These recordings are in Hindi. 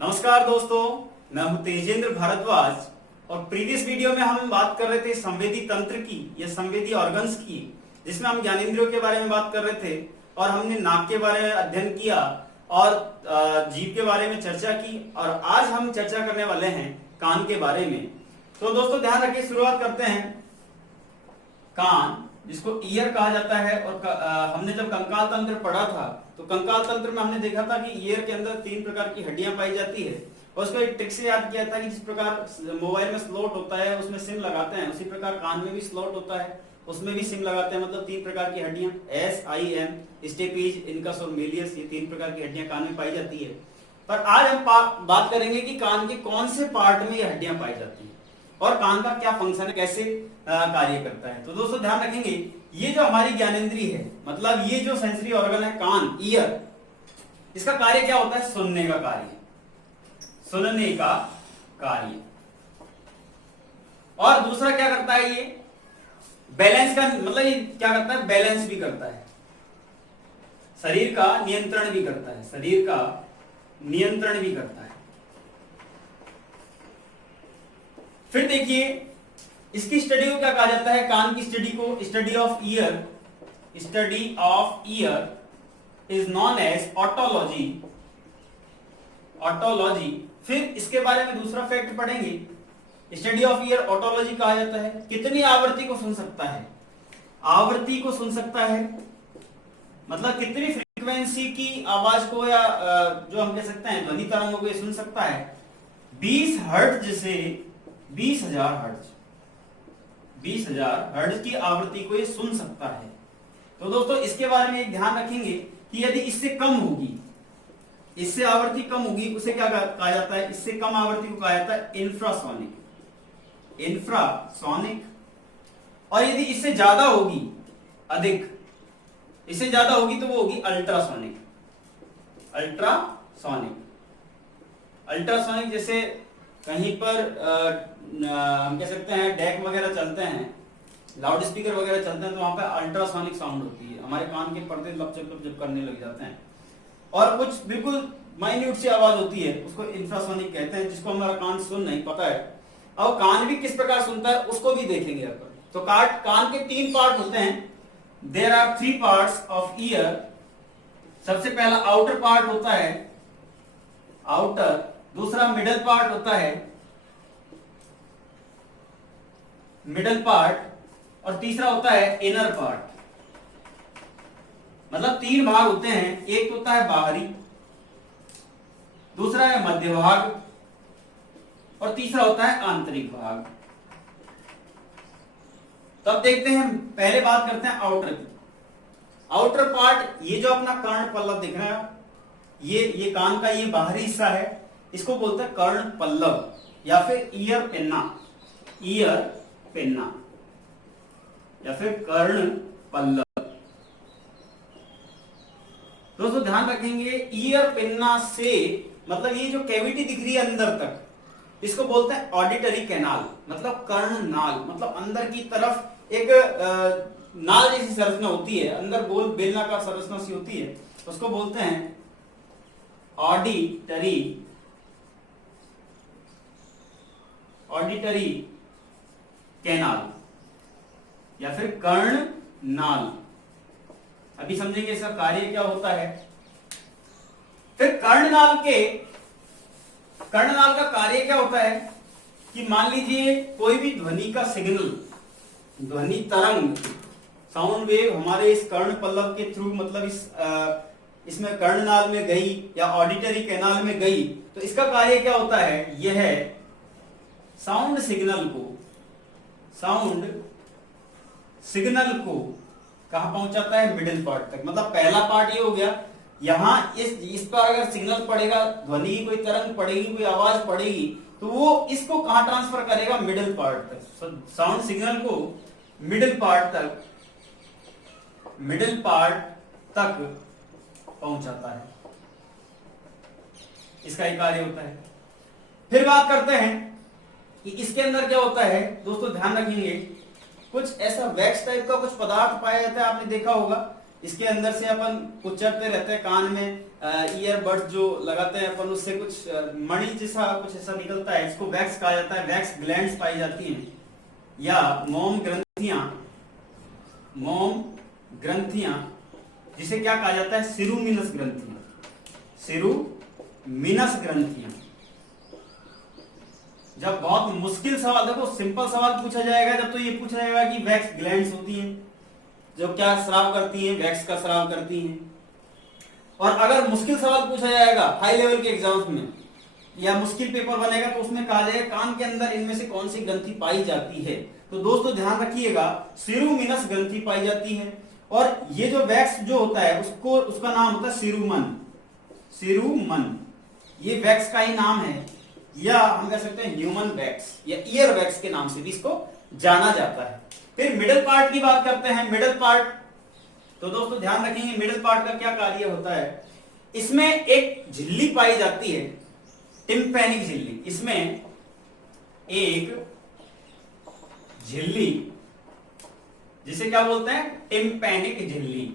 नमस्कार दोस्तों, मैं हूं तेजेंद्र भारद्वाज और प्रीवियस वीडियो में हम बात कर रहे थे संवेदी तंत्र की या संवेदी ऑर्गन्स की, जिसमें हम ज्ञानेंद्रियों के बारे में बात कर रहे थे और हमने नाक के बारे में अध्ययन किया और जीभ के बारे में चर्चा की। और आज हम चर्चा करने वाले हैं कान के बारे में। तो दोस्तों ध्यान रखिए, शुरुआत करते हैं। कान जिसको ईयर कहा जाता है और हमने जब कंकाल तंत्र पढ़ा था तो कंकाल तंत्र में हमने देखा था कि ईयर के अंदर 3 प्रकार की हड्डियां पाई जाती है और उसको एक ट्रिक से याद किया था कि जिस प्रकार मोबाइल में स्लॉट होता है उसमें सिम लगाते हैं, उसी प्रकार कान में भी स्लॉट होता है, उसमें भी सिम लगाते हैं। मतलब 3 प्रकार की हड्डियां SIM, स्टेपीज, इनकस और मेलियस, ये 3 प्रकार की हड्डियां कान में पाई जाती है। पर आज हम बात करेंगे कि कान के कौन से पार्ट में ये हड्डियां पाई जाती है और कान का क्या फंक्शन है, कैसे कार्य करता है। तो दोस्तों ध्यान रखेंगे, ये जो हमारी ज्ञानेंद्रिय है, मतलब ये जो सेंसरी ऑर्गन है कान, ईयर, इसका कार्य क्या होता है? सुनने का कार्य, सुनने का कार्य। और दूसरा क्या करता है? ये बैलेंस का, मतलब ये क्या करता है? बैलेंस भी करता है, शरीर का नियंत्रण भी करता है, शरीर का नियंत्रण भी करता है। फिर देखिए, इसकी स्टडी को क्या कहा जाता है? कान की स्टडी को study of ear, study of ear is known as otology, otology. फिर इसके बारे में दूसरा फैक्ट पढ़ेंगे, स्टडी ऑफ ईयर ऑटोलॉजी कहा जाता है। कितनी आवृत्ति को सुन सकता है? आवृत्ति को सुन सकता है, मतलब कितनी फ्रीक्वेंसी की आवाज को या जो हम कह सकते हैं ध्वनि तरंगों को सुन सकता है। 20 हर्ट्ज से 20,000 हर्ट्ज, 20,000 हर्ट्ज की आवृत्ति को ये सुन सकता है। तो दोस्तों इसके बारे में एक ध्यान रखेंगे कि यदि इससे कम होगी, इससे आवृत्ति कम होगी, उसे क्या कहा जाता है? इससे कम आवृत्ति को कहा जाता है इंफ्रासोनिक, इंफ्रासोनिक। और यदि इससे ज्यादा होगी, अधिक, इससे ज्यादा होगी तो वो होगी अल्ट्रासोनिक, अल्ट्रासोनिक। अल्ट्रासोनिक जैसे कहीं पर हम कह सकते हैं डेक वगैरह चलते हैं, लाउड स्पीकर वगैरह चलते हैं, तो वहां पे अल्ट्रासोनिक साउंड होती है, हमारे कान के पर्दे लपचप करने लग जाते हैं और कुछ बिल्कुल माइन्यूट सी आवाज होती है, उसको इंफ्रासोनिक कहते हैं, जिसको हमारा कान सुन नहीं पता है। अब कान भी किस प्रकार सुनता है उसको भी देखेंगे अपन। तो कान के 3 पार्ट होते हैं। There are 3 parts of ear. सबसे पहला आउटर पार्ट होता है, आउटर। दूसरा मिडल पार्ट होता है, मिडल पार्ट। और तीसरा होता है इनर पार्ट। मतलब 3 भाग होते हैं, एक होता है बाहरी, दूसरा है मध्य भाग और तीसरा होता है आंतरिक भाग। तो अब देखते हैं, पहले बात करते हैं आउटर की। आउटर पार्ट, ये जो अपना कर्ण पल्लव दिख रहा है, ये कान का ये बाहरी हिस्सा है, इसको बोलते हैं कर्ण पल्लव या फिर ईयर पिन्ना, ईयर पिन्ना या फिर कर्ण पल्लव। दोस्तों ध्यान रखेंगे, ईयर पिन्ना से मतलब ये जो कैविटी दिख रही है अंदर तक, इसको बोलते हैं ऑडिटरी कैनाल, मतलब कर्ण नाल। मतलब अंदर की तरफ एक नाल जैसी संरचना होती है, अंदर गोल बेलनाकार संरचना सी होती है, उसको बोलते हैं ऑडिटरी, ऑडिटरी कैनाल या फिर कर्ण नाल। अभी समझेंगे इसका कार्य क्या होता है। फिर कर्णनाल का कार्य क्या होता है कि मान लीजिए कोई भी ध्वनि का सिग्नल, ध्वनि तरंग, साउंड वेव हमारे इस कर्ण पल्लव के थ्रू, मतलब इसमें कर्णनाल में गई या ऑडिटरी कैनाल में गई, तो इसका कार्य क्या होता है? यह साउंड सिग्नल को कहां पहुंचाता है? मिडिल पार्ट तक। मतलब पहला पार्ट ये हो गया, यहां इस पर अगर सिग्नल पड़ेगा, ध्वनि की कोई तरंग पड़ेगी, कोई आवाज पड़ेगी, तो वो इसको कहां ट्रांसफर करेगा? मिडिल पार्ट तक। साउंड सिग्नल को मिडिल पार्ट तक पहुंचाता है, इसका ही कार्य होता है। फिर बात करते हैं कि इसके अंदर क्या होता है। दोस्तों ध्यान रखेंगे, कुछ ऐसा वैक्स टाइप का कुछ पदार्थ पाया जाता है, आपने देखा होगा इसके अंदर से अपन उच्चारते रहते हैं, कान में ईयरबड्स जो लगाते हैं अपन, उससे कुछ मणि जैसा कुछ ऐसा निकलता है, इसको वैक्स कहा जाता है। वैक्स ग्लैंड्स पाई जाती हैं, या मोम ग्रंथियां, जिसे क्या कहा जाता है, सिरुमिनस ग्रंथियां। जब बहुत मुश्किल सवाल, देखो सिंपल सवाल पूछा जाएगा जब तो ये पूछा जाएगा कि वैक्स ग्लैंड्स होती हैं जो क्या स्राव करती हैं, वैक्स का स्राव करती हैं। और अगर मुश्किल सवाल पूछा जाएगा हाई लेवल के एग्जाम्स में या मुश्किल पेपर बनेगा तो उसमें कहा जाएगा कान के अंदर इनमें से कौन सी ग्रंथि पाई जाती है। तो दोस्तों ध्यान रखिएगा, सिरुमिनस ग्रंथि पाई जाती है। और ये जो वैक्स जो होता है उसका नाम होता है सिरुमन। ये वैक्स का ही नाम है, या हम कह सकते हैं ह्यूमन वैक्स या ईयर वैक्स के नाम से भी इसको जाना जाता है। फिर मिडिल पार्ट की बात करते हैं। मिडिल पार्ट, तो दोस्तों ध्यान रखेंगे मिडिल पार्ट का क्या कार्य होता है। इसमें एक झिल्ली पाई जाती है, टिम्पैनिक झिल्ली। इसमें एक झिल्ली, जिसे क्या बोलते हैं, टिम्पैनिक झिल्ली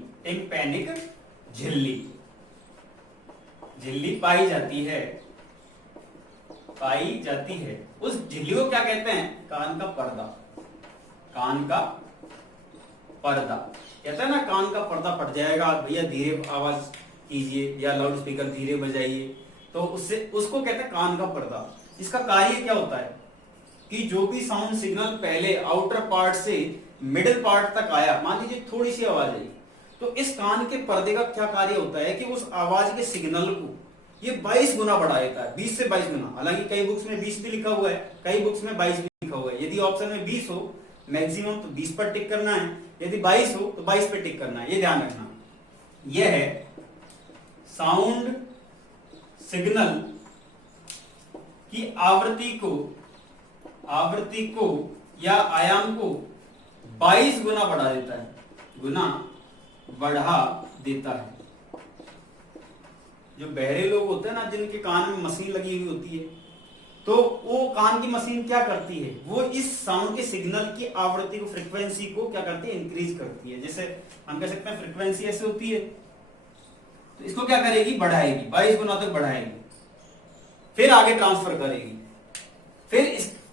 पाई जाती है। उस झिल्ली को क्या कहते हैं, कान का पर्दा कहते हैं ना, कान का पर्दा फट जाएगा, भैया धीरे आवाज कीजिए या लाउड स्पीकर धीरे बजाइए, तो उसको कहते हैं कान का पर्दा। इसका कार्य क्या होता है कि जो भी साउंड सिग्नल पहले आउटर पार्ट से मिडिल पार्ट तक आया, मान लीजिए थोड़ी सी आवाज आई, तो इस कान के पर्दे का क्या कार्य होता है कि उस आवाज के सिग्नल को ये 22 गुना बढ़ा देता है, 20 से 22 गुना। हालांकि कई बुक्स में 20 भी लिखा हुआ है, कई बुक्स में 22 भी लिखा हुआ है। यदि ऑप्शन में 20 हो मैक्सिमम तो 20 पर टिक करना है, यदि 22 हो तो 22 पर टिक करना है, ये ध्यान रखना। यह है साउंड सिग्नल की आवृत्ति को या आयाम को 22 गुना बढ़ा देता है। जो बहरे लोग होते हैं ना, जिनके कान में मशीन लगी हुई होती है, तो वो कान की मशीन क्या करती है, वो इस साउंड के सिग्नल की आवृत्ति को, फ्रीक्वेंसी को क्या करती है, इंक्रीज करती है। जैसे हम कह सकते हैं फ्रीक्वेंसी ऐसे होती है, तो इसको क्या करेगी, बढ़ाएगी, 22 गुना तक बढ़ाएगी, फिर आगे ट्रांसफर करेगी। फिर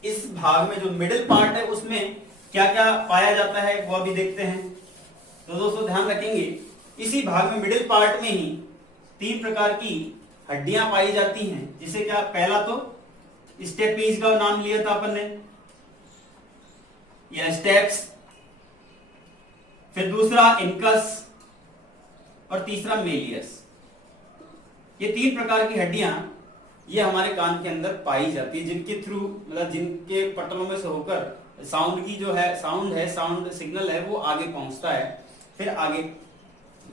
इस भाग में जो मिडिल पार्ट है उसमें क्या क्या पाया जाता है वो अभी देखते हैं। तो दोस्तों ध्यान रखेंगे, इसी भाग में मिडिल पार्ट में ही 3 प्रकार की हड्डियां पाई जाती हैं, जिसे क्या, पहला तो स्टेपीज का नाम लिया था अपन ने, या स्टेप्स, फिर दूसरा इनकस और तीसरा मेलियस। ये 3 प्रकार की हड्डियां ये हमारे कान के अंदर पाई जाती है, जिनके थ्रू, मतलब जिनके पटलों में से होकर साउंड की जो है साउंड सिग्नल है वो आगे पहुंचता है, फिर आगे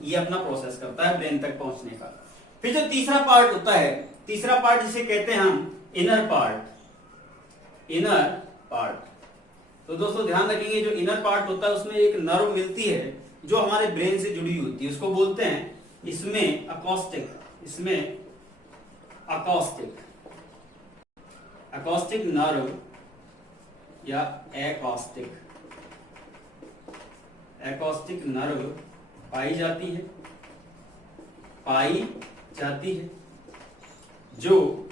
ये अपना प्रोसेस करता है ब्रेन तक पहुंचने का। फिर जो तीसरा पार्ट होता है, तीसरा पार्ट जिसे कहते हैं हम इनर पार्ट। तो दोस्तों ध्यान रखेंगे, जो इनर पार्ट होता है उसमें एक नर्व मिलती है जो हमारे ब्रेन से जुड़ी होती है, उसको बोलते हैं इसमें अकॉस्टिक नर्व या एकॉस्टिक नर्व पाई जाती है, जो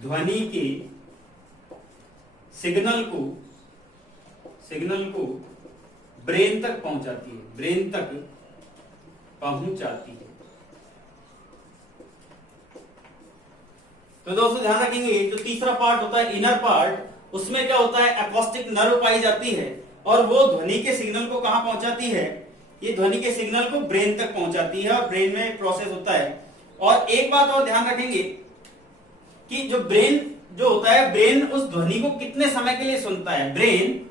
ध्वनि के सिग्नल को ब्रेन तक पहुंचाती है। तो दोस्तों ध्यान रखेंगे, जो तीसरा पार्ट होता है इनर पार्ट, उसमें क्या होता है, एकॉस्टिक नर्व पाई जाती है, और वो ध्वनि के सिग्नल को कहां पहुंचाती है, ये ध्वनि के सिग्नल को ब्रेन तक पहुंचाती है, और ब्रेन में प्रोसेस होता है। और एक बात और ध्यान रखेंगे कि जो ब्रेन जो होता है, ब्रेन उस ध्वनि को कितने समय के लिए सुनता है। ब्रेन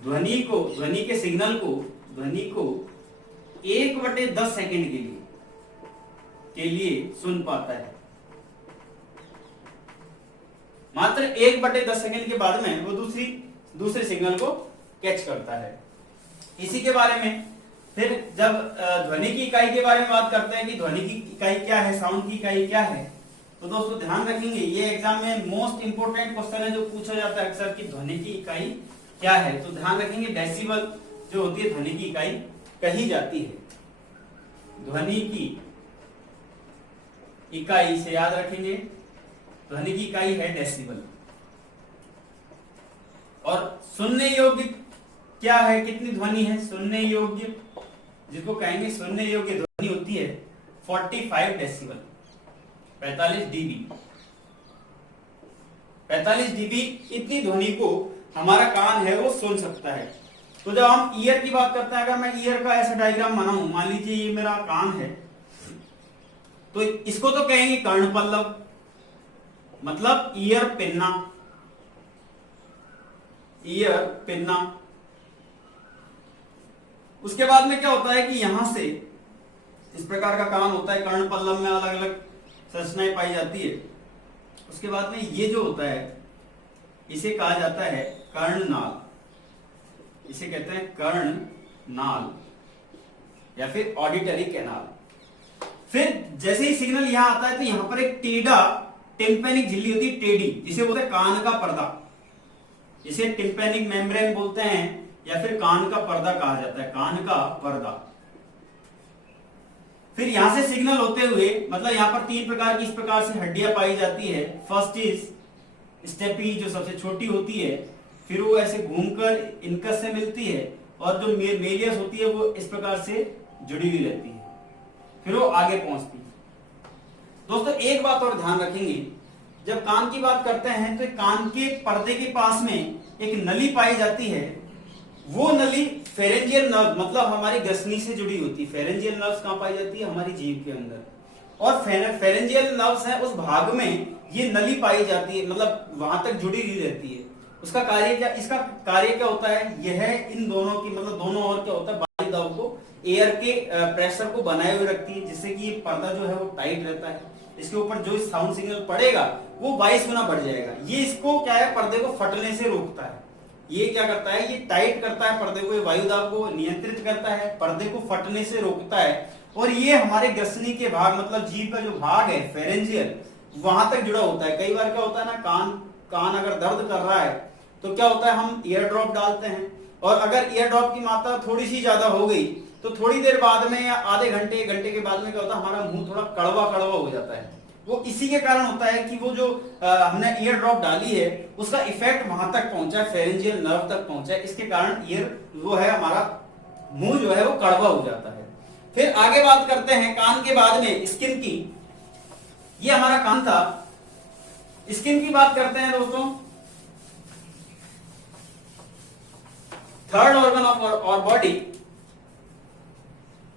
ध्वनि के सिग्नल को 1/10 सेकेंड के लिए सुन पाता है। मात्र 1/10 सेकेंड के बाद में वो दूसरे सिग्नल को कैच करता है। इसी के बारे में फिर जब ध्वनि की इकाई के बारे में बात करते हैं कि ध्वनि की इकाई क्या है, साउंड की इकाई क्या है, तो दोस्तों ध्यान रखेंगे, ये एग्जाम में मोस्ट इंपोर्टेंट क्वेश्चन है जो पूछा जाता है अक्सर कि ध्वनि की इकाई क्या है, तो ध्यान रखेंगे डेसिबल जो होती है ध्वनि की इकाई कही जाती है। ध्वनि की इकाई से याद रखेंगे, ध्वनि की इकाई है डेसिबल। और सुनने योग्य क्या है, कितनी ध्वनि है सुनने योग्य, जिसको कहेंगे सुनने योग्य ध्वनि होती है 45 डेसिबल, 45 डीबी। 45 डीबी इतनी ध्वनि को हमारा कान है वो सुन सकता है। तो जब हम ईयर की बात करते हैं, अगर मैं ईयर का ऐसा डायग्राम बनाऊं, मान लीजिए ये मेरा कान है, तो इसको तो कहेंगे कर्णपल्लव, मतलब ईयर पिन्ना, ईयर पिन्ना। उसके बाद में क्या होता है कि यहां से इस प्रकार का कान होता है, कर्णपल्लव में अलग अलग संरचनाएं पाई जाती है। उसके बाद में ये जो होता है इसे कहा जाता है कर्णनाल, इसे कहते हैं कर्णनाल या फिर ऑडिटरी कैनाल। फिर जैसे ही सिग्नल यहां आता है तो यहां पर एक टेढ़ा टिम्पैनिक झिल्ली होती है, टेढ़ी, जिसे बोलते हैं कान का पर्दा, इसे टिम्पैनिक मेम्ब्रेन बोलते हैं या फिर कान का पर्दा कहा जाता है, कान का पर्दा। फिर यहां से सिग्नल होते हुए, मतलब यहां पर 3 प्रकार की इस प्रकार से हड्डियां पाई जाती है। फर्स्ट इज स्टेपी, जो सबसे छोटी होती है, फिर वो ऐसे घूमकर इनकस से मिलती है, और जो मेलियस होती है वो इस प्रकार से जुड़ी हुई रहती है, फिर वो आगे पहुंचती है। दोस्तों एक बात और ध्यान रखेंगे, जब कान की बात करते हैं तो कान के पर्दे के पास में एक नली पाई जाती है, वो नली फेरेंजियल नर्व, मतलब हमारी ग्रसनी से जुड़ी होती है। फेरेंजियल नर्व्स कहां पाई जाती है, हमारी जीभ के अंदर, और फेरेंजियल नर्व्स है उस भाग में ये नली पाई जाती है, मतलब वहां तक जुड़ी हुई रहती है। उसका कार्य क्या, इसका कार्य क्या होता है, यह इन दोनों की, मतलब दोनों ओर क्या होता है, वायु दाब को, एयर के प्रेशर को बनाए हुए रखती है, जिससे कि ये पर्दा जो है वो टाइट रहता है। इसके ऊपर जो साउंड सिग्नल पड़ेगा वो 22 गुना बढ़ जाएगा। ये इसको क्या है, पर्दे को फटने से रोकता है। ये क्या करता है, ये टाइट करता है पर्दे को, वायु दाब को नियंत्रित करता है, पर्दे को फटने से रोकता है। और ये हमारे ग्रसनी के भाग, मतलब जीभ का जो भाग है फेरेंजियल, वहां तक जुड़ा होता है। कई बार क्या होता है ना, कान अगर दर्द कर रहा है तो क्या होता है, हम ईयर ड्रॉप डालते हैं, और अगर ईयर ड्रॉप की मात्रा थोड़ी सी ज्यादा हो गई तो थोड़ी देर बाद में या आधे घंटे 1 घंटे के बाद में क्या होता है, हमारा मुंह थोड़ा कड़वा कड़वा हो जाता है। वो इसी के कारण होता है कि वो जो हमने ईयर ड्रॉप डाली है उसका इफेक्ट वहां तक पहुंचा, फेरेंजियल नर्व तक पहुंचा, इसके कारण ईयर वो है हमारा मुंह जो है वो कड़वा हो जाता है। फिर आगे बात करते हैं कान के बाद में स्किन की। ये हमारा कान था, स्किन की बात करते हैं दोस्तों। Third organ of our body,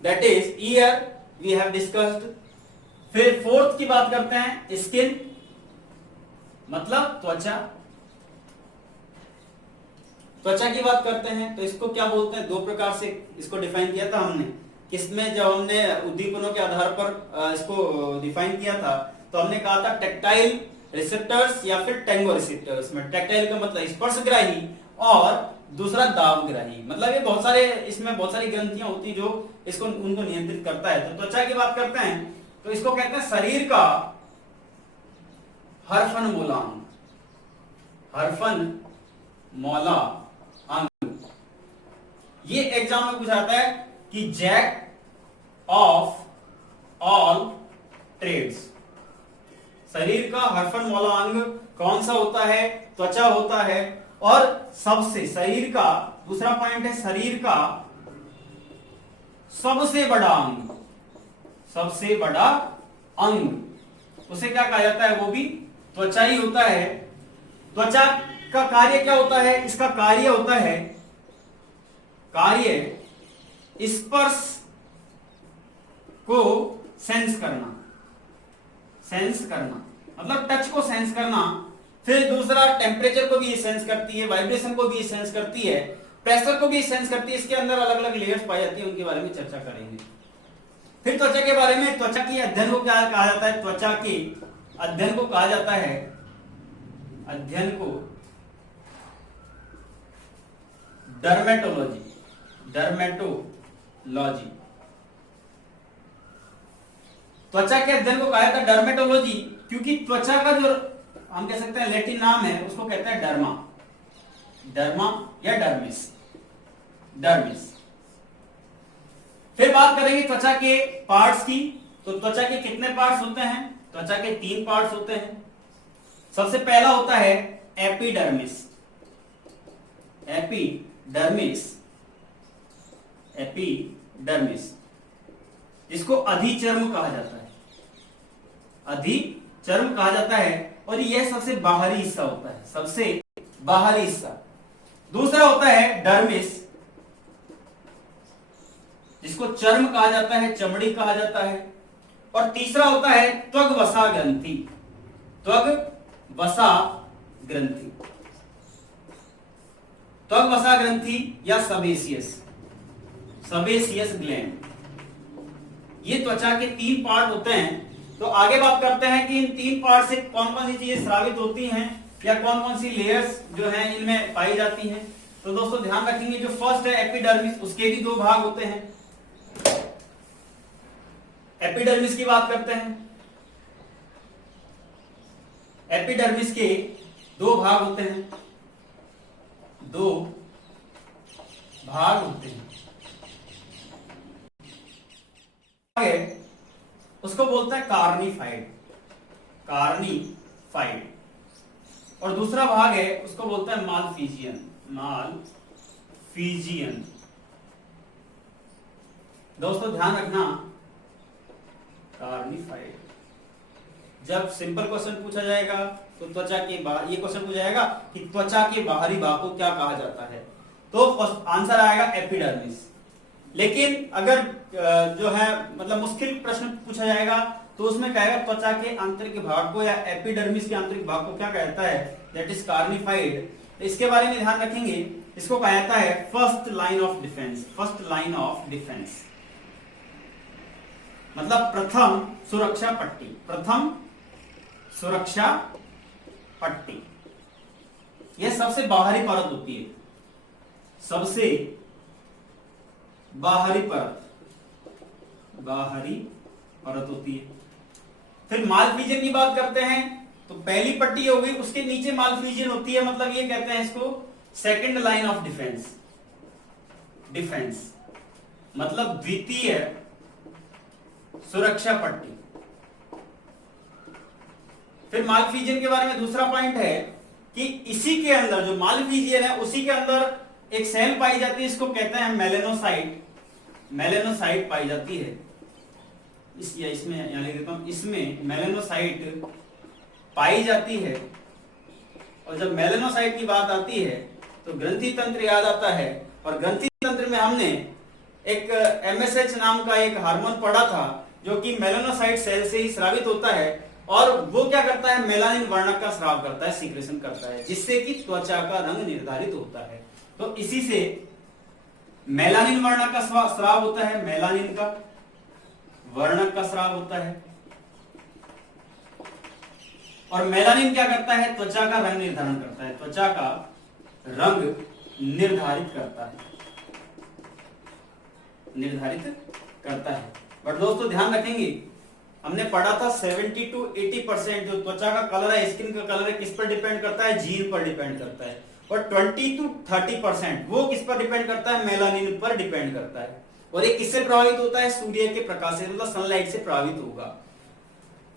that is ear, we have discussed. फिर फोर्थ की बात करते हैं स्किन, मतलब त्वचा। त्वचा की बात करते हैं तो इसको क्या बोलते हैं, 2 प्रकार से इसको डिफाइन किया था हमने। किसमें, जब हमने उद्दीपनों के आधार पर इसको डिफाइन किया था तो हमने कहा था टैक्टाइल रिसेप्टर्स या फिर टेंगो रिसेप्टर्स में। टैक्टाइल का मतलब स्पर्शग्राही और दूसरा दाबग्राही, मतलब ये बहुत सारे, इसमें बहुत सारी ग्रंथियां होती जो इसको उनको नियंत्रित करता है। तो त्वचा की बात करते हैं तो इसको कहते हैं शरीर का हरफन मौला अंग, हरफन मौला अंग। ये एग्जाम में पूछाता है कि जैक ऑफ ऑल ट्रेड्स, शरीर का हरफन मौला अंग कौन सा होता है, त्वचा होता है। और सबसे, शरीर का दूसरा पॉइंट है, शरीर का सबसे बड़ा अंग, सबसे बड़ा अंग उसे क्या कहा जाता है, वो भी त्वचा ही होता है। त्वचा का कार्य क्या होता है, इसका कार्य होता है, कार्य स्पर्श को सेंस करना, सेंस करना मतलब टच को सेंस करना। फिर दूसरा टेम्परेचर को भी ये सेंस करती है, वाइब्रेशन को भी ये सेंस करती है, प्रेशर को भी सेंस करती है। इसके अंदर अलग अलग लेयर्स पाई जाती है, उनके बारे में चर्चा करेंगे। फिर त्वचा के बारे में, त्वचा के अध्ययन को क्या कहा जाता है, त्वचा के अध्ययन को कहा जाता है, अध्ययन को डर्मेटोलॉजी, डर्मेटोलॉजी। त्वचा के अध्ययन को कहा जाता है डर्मेटोलॉजी, क्योंकि त्वचा का जो हम कह सकते हैं लैटिन नाम है उसको कहते हैं डर्मा। डर्मा या डर्मिस, डर्मिस। फिर बात करेंगे त्वचा के पार्ट्स की। तो त्वचा के कितने पार्ट्स होते हैं? त्वचा के 3 पार्ट्स होते हैं। सबसे पहला होता है एपिडर्मिस, एपिडर्मिस, एपिडर्मिस, जिसको अधिचर्म कहा जाता है, अधिचर्म कहा जाता है, और यह सबसे बाहरी हिस्सा होता है, सबसे बाहरी हिस्सा। दूसरा होता है डर्मिस, जिसको चर्म कहा जाता है, चमड़ी कहा जाता है। और तीसरा होता है त्वग्वसा ग्रंथि, त्वग्वसा ग्रंथि, त्वग्वसा ग्रंथि या सबेसियस, सबेसियस ग्लैंड। ये त्वचा के 3 पार्ट होते हैं। तो आगे बात करते हैं कि इन 3 पार्ट से कौन कौन सी चीजें स्रावित होती हैं या कौन कौन सी लेयर्स जो हैं इनमें पाई जाती हैं। तो दोस्तों ध्यान रखेंगे, जो फर्स्ट है एपिडर्मिस, उसके भी 2 भाग होते हैं। एपिडर्मिस की बात करते हैं। एपिडर्मिस के 2 भाग होते हैं, 2 भाग होते हैं। उसको बोलता है कार्निफाइड, कार्निफाइड। और दूसरा भाग है उसको बोलता है मालफिजियन, मालफिजियन। दोस्तों ध्यान रखना, कार्निफाइड, जब सिंपल क्वेश्चन पूछा जाएगा तो त्वचा के बाहर, ये क्वेश्चन पूछा जाएगा कि त्वचा के बाहरी भाग को क्या कहा जाता है, तो आंसर आएगा एपिडर्मिस। लेकिन अगर जो है मतलब मुश्किल प्रश्न पूछा जाएगा तो उसमें कहेगा त्वचा के आंतरिक भाग को या एपिडर्मिस के आंतरिक भाग को क्या कहता है, दैट इज कार्निफाइड। तो इसके बारे में ध्यान रखेंगे, इसको कहा जाता है first line of defence, first line of defence, मतलब प्रथम सुरक्षा पट्टी, प्रथम सुरक्षा पट्टी। यह सबसे बाहरी परत होती है, सबसे बाहरी परत, बाहरी परत होती है। फिर मालफिजियन की बात करते हैं तो पहली पट्टी हो गई, उसके नीचे मालफिजियन होती है, मतलब ये कहते हैं इसको second line of defence, defence मतलब द्वितीय सुरक्षा पट्टी। फिर मालफिजियन के बारे में दूसरा पॉइंट है कि इसी के अंदर जो मालफिजियन है उसी के अंदर एक सेल पाई जाती है, इसको कहते हैं मेलेनोसाइट, मेलेनोसाइट पाई जाती है। इसमें यहां लिख देता हूं, इसमें मेलेनोसाइट पाई जाती है। और जब मेलेनोसाइट की बात आती है तो ग्रंथि तंत्र याद आता है, और ग्रंथि तंत्र में हमने एक MSH नाम का एक हार्मोन पढ़ा था जो कि मेलेनोसाइट सेल से ही स्रावित होता है, और वो क्या करता है, मेलानिन वर्णक का स्राव करता है, सीक्रेशन करता है, जिससे कि त्वचा का रंग निर्धारित होता है। तो इसी से मेलानिन वर्णक का स्राव होता है, मेलानिन का वर्णक का स्राव होता है। और मेलानिन क्या करता है, त्वचा का रंग निर्धारण करता है, त्वचा का रंग निर्धारित करता है, निर्धारित करता है। बट दोस्तों ध्यान रखेंगे, हमने पढ़ा था 70 to 80% जो त्वचा का कलर है, स्किन का कलर है, किस पर डिपेंड करता है, जीन पर डिपेंड करता है। और 20 to 30% वो किस पर डिपेंड करता है, मेलानिन पर डिपेंड करता है। और ये किससे प्रभावित होता है, सूर्य के प्रकाश से, मतलब सनलाइट से प्रभावित होगा।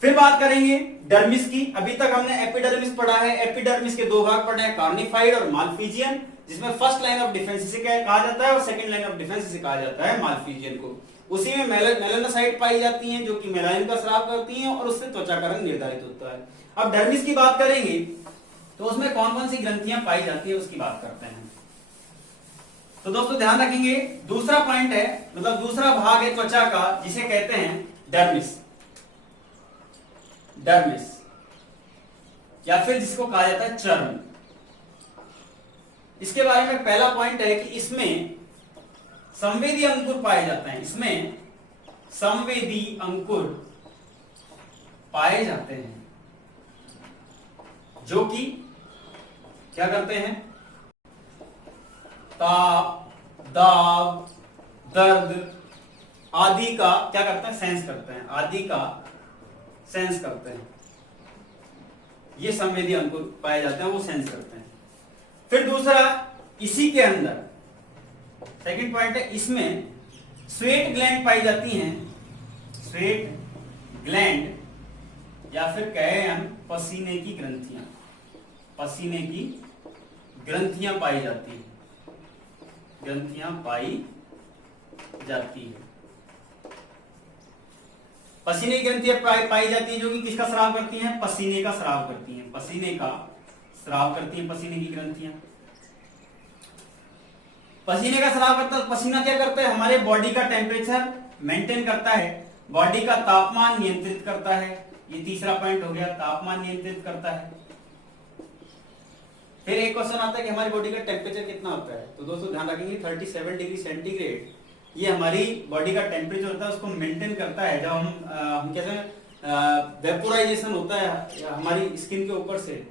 फिर बात करेंगे डर्मिस की। अभी तक हमने एपिडर्मिस पढ़ा है, एपिडर्मिस के 2 भाग पढ़े हैं, कार्निफाइड और मालफिजियन, जिसमें फर्स्ट लाइन ऑफ डिफेंस इसे कहा जाता है और सेकंड लाइन ऑफ डिफेंस इसे कहा जाता है मालफिजियन को। उसी में मेलानोसाइट पाई जाती हैं जो कि मेलानिन का स्राव करती हैं और उससे त्वचा का रंग निर्धारित होता है। अब डर्मिस की बात करेंगे तो उसमें कौन कौन सी ग्रंथियां पाई जाती है उसकी बात करते हैं। तो दोस्तों ध्यान रखेंगे, दूसरा पॉइंट है, मतलब दूसरा भाग है त्वचा का जिसे कहते हैं डर्मिस, डर्मिस या फिर जिसको कहा जाता है चर्म। इसके बारे में पहला पॉइंट है कि इसमें संवेदी अंकुर पाए जाते हैं, इसमें संवेदी अंकुर पाए जाते हैं जो कि क्या करते हैं, ताप, दाब, दर्द आदि का क्या करते हैं, सेंस करते हैं, आदि का सेंस करते हैं। ये संवेदी अंकुर पाए जाते हैं, वो सेंस करते हैं। फिर दूसरा, इसी के अंदर सेकंड पॉइंट है, इसमें स्वेट ग्लैंड पाई जाती हैं, स्वेट ग्लैंड या फिर कहें हम पसीने की ग्रंथियां, पसीने की ग्रंथियां पाई जाती हैं, ग्रंथियां पाई जाती है, पसीने की ग्रंथियां पाई जाती है जो कि किसका स्राव करती हैं, पसीने का स्राव करती हैं, पसीने का स्राव करती हैं पसीने की ग्रंथियां। पसीने का स्राव करता है, पसीना क्या करता है, हमारे बॉडी का टेम्परेचर मेंटेन करता है, बॉडी का तापमान नियंत्रित करता है, ये तीसरा पॉइंट हो गया, तापमान नियंत्रित करता है। फिर एक क्वेश्चन आता है कि हमारी बॉडी का टेम्परेचर कितना होता है, तो दोस्तों ध्यान रखेंगे 37 डिग्री सेंटीग्रेड ये हमारी बॉडी का टेम्परेचर होता है, उसको मेंटेन करता है। जब हम कहते हैं वेपोराइजेशन होता है हमारी स्किन के ऊपर से,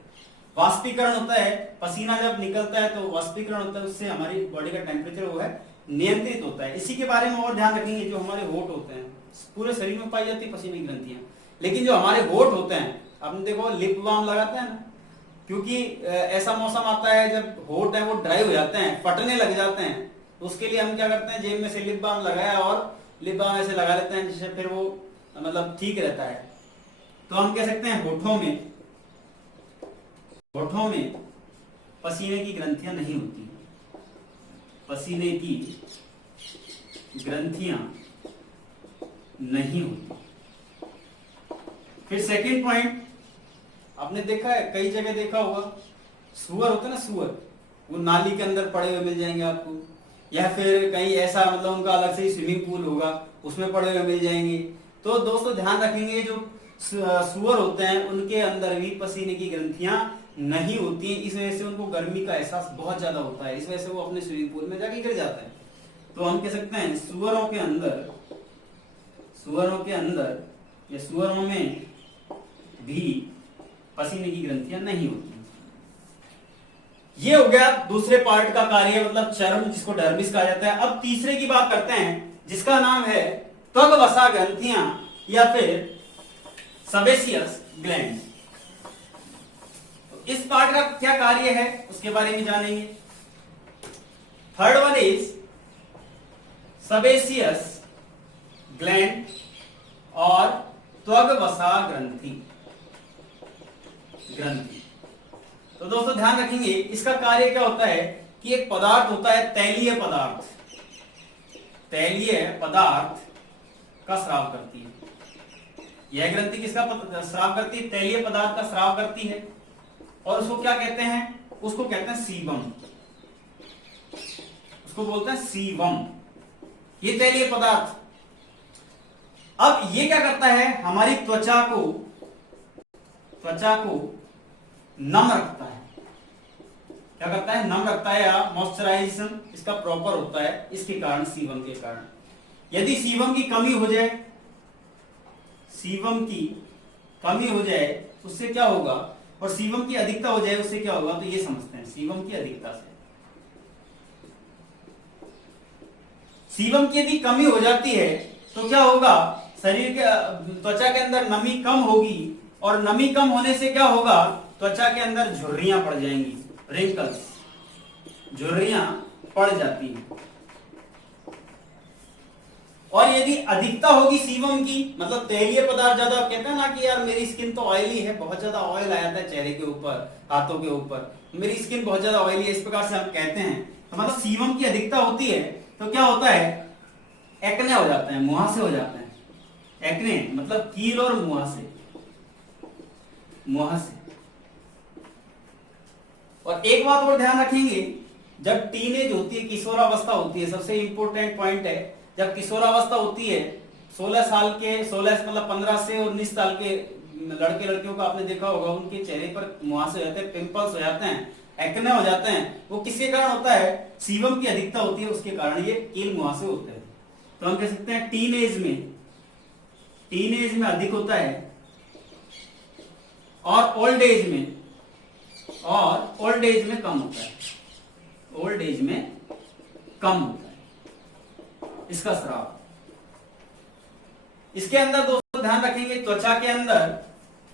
वाष्पीकरण होता है, पसीना जब निकलता है तो वाष्पीकरण होता है, उससे हमारी बॉडी का टेम्परेचर वो है नियंत्रित होता है। इसी के बारे में और ध्यान रखेंगे, जो हमारे होठ होते हैं पूरे शरीर में पाई जाती है पसीने की ग्रंथियां, लेकिन जो हमारे होठ होते हैं, आपने देखो लिप बाम लगाते हैं ना, क्योंकि ऐसा मौसम आता है जब होठ है वो ड्राई हो जाते हैं, फटने लग जाते हैं, तो उसके लिए हम क्या करते हैं, जेब में से लिप बाम लगाया और लिप बाम ऐसे लगा लेते हैं, जिससे फिर वो मतलब ठीक रहता है। तो हम कह सकते हैं होठों में पसीने की ग्रंथियां नहीं होती, पसीने की ग्रंथियां नहीं होती। फिर सेकंड पॉइंट, आपने देखा है कई जगह देखा होगा, सुअर होते ना, सुअर वो नाली के अंदर पड़े हुए मिल जाएंगे आपको, या फिर कहीं ऐसा मतलब उनका अलग से ही स्विमिंग पूल होगा उसमें पड़े हुए मिल जाएंगे। तो दोस्तों ध्यान रखेंगे, जो सुअर होते हैं उनके अंदर भी पसीने की ग्रंथियां नहीं होती हैं, इस वजह से उनको गर्मी का एहसास बहुत ज्यादा होता है, इस वजह से वो अपने स्विमिंग पूल में जाके गिर जाते हैं। तो हम कह सकते हैं सुअरों के अंदर या सुअरों में भी पसीने की ग्रंथियां नहीं होती। ये हो गया दूसरे पार्ट का कार्य, मतलब चर्म, जिसको डर्मिस कहा जाता है। अब तीसरे की बात करते हैं, जिसका नाम है त्वग्वसा ग्रंथियां या फिर सेबेसियस ग्लैंड। तो इस पार्ट का क्या कार्य है उसके बारे में जानेंगे। Third one is sebaceous gland और त्वग्वसा ग्रंथि। तो दोस्तों ध्यान रखेंगे, इसका कार्य क्या होता है कि एक पदार्थ होता है तैलीय पदार्थ का स्राव करती है। यह ग्रंथि किसका स्राव करती है, तैलीय पदार्थ का स्राव करती है, और उसको क्या कहते हैं, उसको कहते हैं सीबम, उसको बोलते हैं सीबम, ये तैलीय पदार्थ। अब ये क्या करता है, हमारी त्वचा को नम रखता है, क्या करता है, नम रखता है, या मॉइस्चराइजेशन इसका प्रॉपर होता है, इसके कारण, सीबम के कारण। यदि सीबम की कमी हो जाए उससे क्या होगा, और सीबम की अधिकता हो जाए उससे क्या होगा, तो ये समझते हैं। सीबम की अधिकता से, सीबम की यदि कमी हो जाती है तो क्या होगा, शरीर के त्वचा के अंदर नमी कम होगी, और नमी कम होने से क्या होगा, त्वचा के अंदर झुर्रियां पड़ जाएंगी, रिंकल्स, झुर्रियां पड़ जाती हैं। और यदि अधिकता होगी सीबम की, मतलब तैलीय पदार्थ ज्यादा, कहते हैं ना कि यार मेरी स्किन तो ऑयली है, बहुत ज्यादा ऑयल आ जाता है चेहरे के ऊपर, हाथों के ऊपर, मेरी स्किन बहुत ज्यादा ऑयली है, इस प्रकार से हम कहते हैं। तो मतलब सीबम की अधिकता होती है तो क्या होता है, एक्ने हो जाते हैं, मुहासे हो जाते हैं। एक्ने मतलब कील और मुहासे। और एक बात और ध्यान रखेंगे, जब टीनेज होती है, किशोरावस्था होती है, सबसे इंपॉर्टेंट पॉइंट है, जब किशोरावस्था होती है, 16 मतलब 15 से 19 साल के लड़के लड़कियों को आपने देखा होगा, उनके चेहरे पर मुहासे हो जाते हैं, पिंपल्स हो जाते हैं, एक्ने हो जाते हैं। वो किसके कारण होता है, सीबम की अधिकता होती है, उसके कारण ये कील मुहासे होते हैं। तो हम कह सकते हैं टीनेज में अधिक होता है, और ओल्ड एज में कम होता है, ओल्ड एज में कम होता है इसका स्राव। इसके अंदर दोस्तों ध्यान रखेंगे,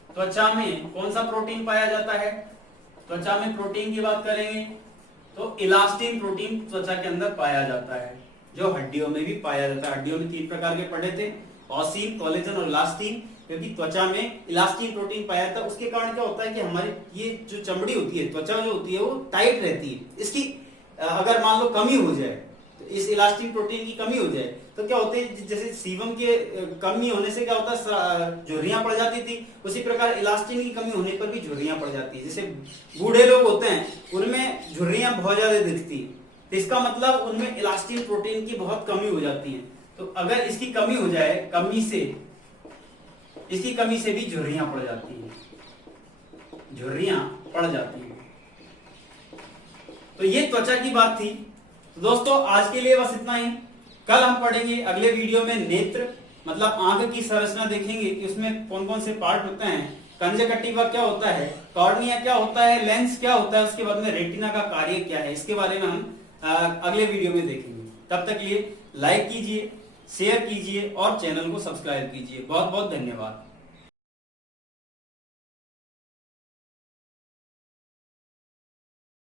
त्वचा में कौन सा प्रोटीन पाया जाता है, त्वचा में प्रोटीन की बात करेंगे तो इलास्टिन प्रोटीन त्वचा के अंदर पाया जाता है, जो हड्डियों में भी पाया जाता है। हड्डियों में 3 प्रकार के पढ़े थे, ऑसिन, कोलेजन और इलास्टिन। क्योंकि त्वचा में इलास्टिन प्रोटीन पाया जाता है, उसके कारण क्या होता है कि हमारी ये जो चमड़ी होती है, त्वचा जो होती है वो टाइट रहती है। इसकी अगर मान लो कमी हो जाए, तो इस इलास्टिन प्रोटीन की कमी हो जाए तो क्या होते है, जैसे सीबम के कमी होने से क्या होता है झुर्रियां पड़ जाती थी, उसी प्रकार इलास्टिन की कमी होने पर भी झुर्रियां पड़ जाती है। जैसे बूढ़े लोग होते हैं उनमें झुर्रियां बहुत ज्यादा दिखती है, तो इसका मतलब उनमें इलास्टिन प्रोटीन की बहुत कमी हो जाती है। तो अगर इसकी कमी हो जाए, इसकी कमी से भी झुर्रियां पड़ जाती हैं, झुर्रियां पड़ जाती हैं। तो ये त्वचा की बात थी। तो दोस्तों आज के लिए बस इतना ही। कल हम पढ़ेंगे अगले वीडियो में नेत्र, मतलब आंख की संरचना देखेंगे कि उसमें कौन कौन से पार्ट होते हैं, कंजक्टिवा क्या होता है, कॉर्निया क्या होता है, लेंस क्या होता है, उसके बाद में रेटिना का कार्य क्या है, इसके बारे में हम अगले वीडियो में देखेंगे। तब तक लिए लाइक कीजिए, शेयर कीजिए और चैनल को सब्सक्राइब कीजिए। बहुत बहुत धन्यवाद।